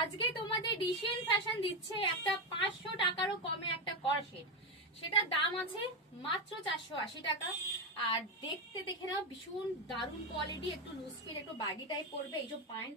আজকে তোমাদের DCN fashion দিচ্ছে একটা 500 টাকারও কমে একটা করসেট, সেটার দাম আছে মাত্র 480 টাকা। আর দেখতে দেখে নাও ভীষণ দারুণ কোয়ালিটি, একটু লুজ ফিট একটু বাগি টাইপ পড়বে। এই যে প্যান্ট,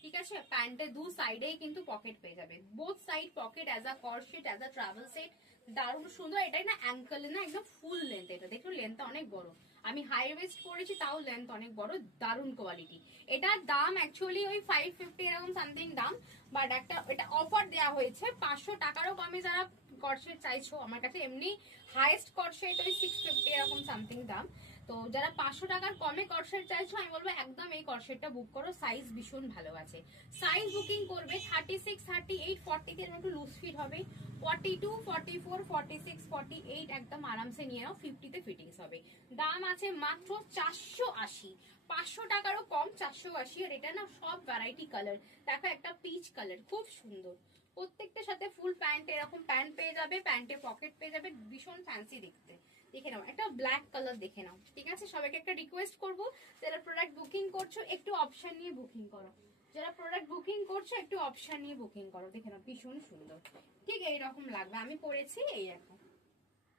ঠিক আছে, প্যান্টের দু সাইডেই কিন্তু পকেট পেয়ে যাবে, both side pocket as a corset as a travel set. দারুণ সুন্দর। এটাই না অ্যাঙ্কেল না, একদম ফুল লেন্থ। এটা দেখো লেন্থটা অনেক বড়, আমি হাই ওয়েস্ট পরেছি তাও লেন্থ অনেক বড়, দারুণ কোয়ালিটি। এটার দাম অ্যাকচুয়ালি ওই 550 এরকম সামথিং দাম, বাট একটা এটা অফার দেওয়া হয়েছে 500 টাকারও কমে। যারা করসেট চাইছো, আমার কাছে এমনি হাইয়েস্ট করসেট ওই 650 এরকম সামথিং দাম। তো যারা 500 টাকার কমে করসেট চাইছো, আমি বলবো একদম এই করসেটটা বুক করো, সাইজ ভীষণ ভালো আছে। সাইজ বুকিং করবে 36, 38, 40 তে একটু লুজ ফিট হবে, 42, 44, 46, 48 একদম আরামসে নিয়ে নাও, 50 তে ফিটিংস হবে। দাম আছে মাত্র 480, 500 টাকারও কম, 480। আর এটা না সব ভ্যারাইটি কালার, দেখো একটা পিচ কালার খুব সুন্দর, প্রত্যেকটার সাথে ফুল প্যান্ট এরকম প্যান্ট পেয়ে যাবে, প্যান্টে পকেট পেয়ে যাবে, ভীষণ ফ্যান্সি দেখতে। দেখে নাও একটা ব্ল্যাক কালার দেখে নাও, ঠিক আছে। সবাইকে একটা রিকোয়েস্ট করবো, যারা প্রোডাক্ট বুকিং করছো একটু অপশন নিয়ে বুকিং করো, যারা প্রোডাক্ট বুকিং করছো একটু অপশন নিয়ে বুকিং করো। দেখে নাও ভীষণ সুন্দর, ঠিক এইরকম লাগবে। আমি পরেছি এই এখন,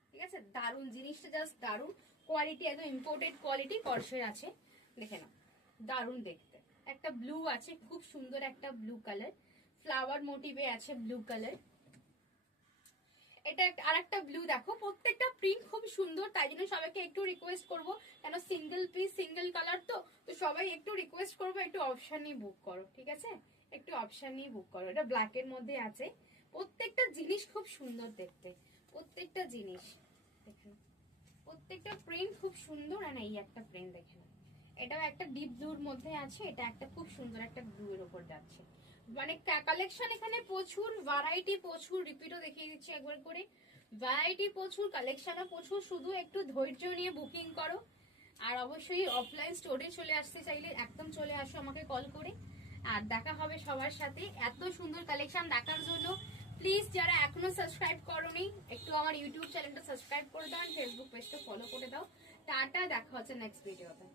ঠিক আছে, দারুন জিনিসটা, জাস্ট দারুন কোয়ালিটি, একদম ইম্পোর্টেড কোয়ালিটি করসেট আছে। দেখে নাও দারুন দেখতে। একটা ব্লু আছে, খুব সুন্দর একটা ব্লু কালার, ফ্লাওয়ার মোটিভে আছে ব্লু কালার। এটা আর একটা ব্লু, দেখো প্রত্যেকটা প্রিন্ট খুব সুন্দর, তাই জন্য সবাইকে একটু রিকোয়েস্ট করবো, কেন সিঙ্গেল পিস সিঙ্গেল কালার তো সবাই একটু রিকোয়েস্ট করবো একটু অপশন নিয়ে বুক করো, ঠিক আছে, একটু অপশন নিয়ে বুক করো। এটা ব্ল্যাক এর মধ্যে আছে, প্রত্যেকটা জিনিস খুব সুন্দর দেখতে, প্রত্যেকটা জিনিস দেখে নাও, প্রত্যেকটা প্রিন্ট খুব সুন্দর। আর এই একটা প্রিন্ট দেখে নাও, এটাও একটা ডিপ ব্লুর মধ্যে আছে, এটা একটা খুব সুন্দর একটা ব্লু এর উপর যাচ্ছে। মানে কালেকশন এখানে প্রচুর, ভ্যারাইটি প্রচুর, রিপিটও দেখিয়ে দিচ্ছি একবার করে, ভ্যারাইটি প্রচুর, কালেকশনও প্রচুর। শুধু একটু ধৈর্য নিয়ে বুকিং করো। আর অবশ্যই অফলাইন স্টোরে চলে আসতে চাইলে একদম চলে আসো আমাকে কল করে, আর দেখা হবে সবার সাথে। এত সুন্দর কালেকশন দেখার জন্য প্লিজ যারা এখনো সাবস্ক্রাইব করোনি একটু আমার ইউটিউব চ্যানেলটা সাবস্ক্রাইব করে দাও, ফেসবুক পেজটা ফলো করে দাও। টাটা, দেখা হচ্ছে নেক্সট ভিডিওতে।